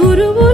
गुरु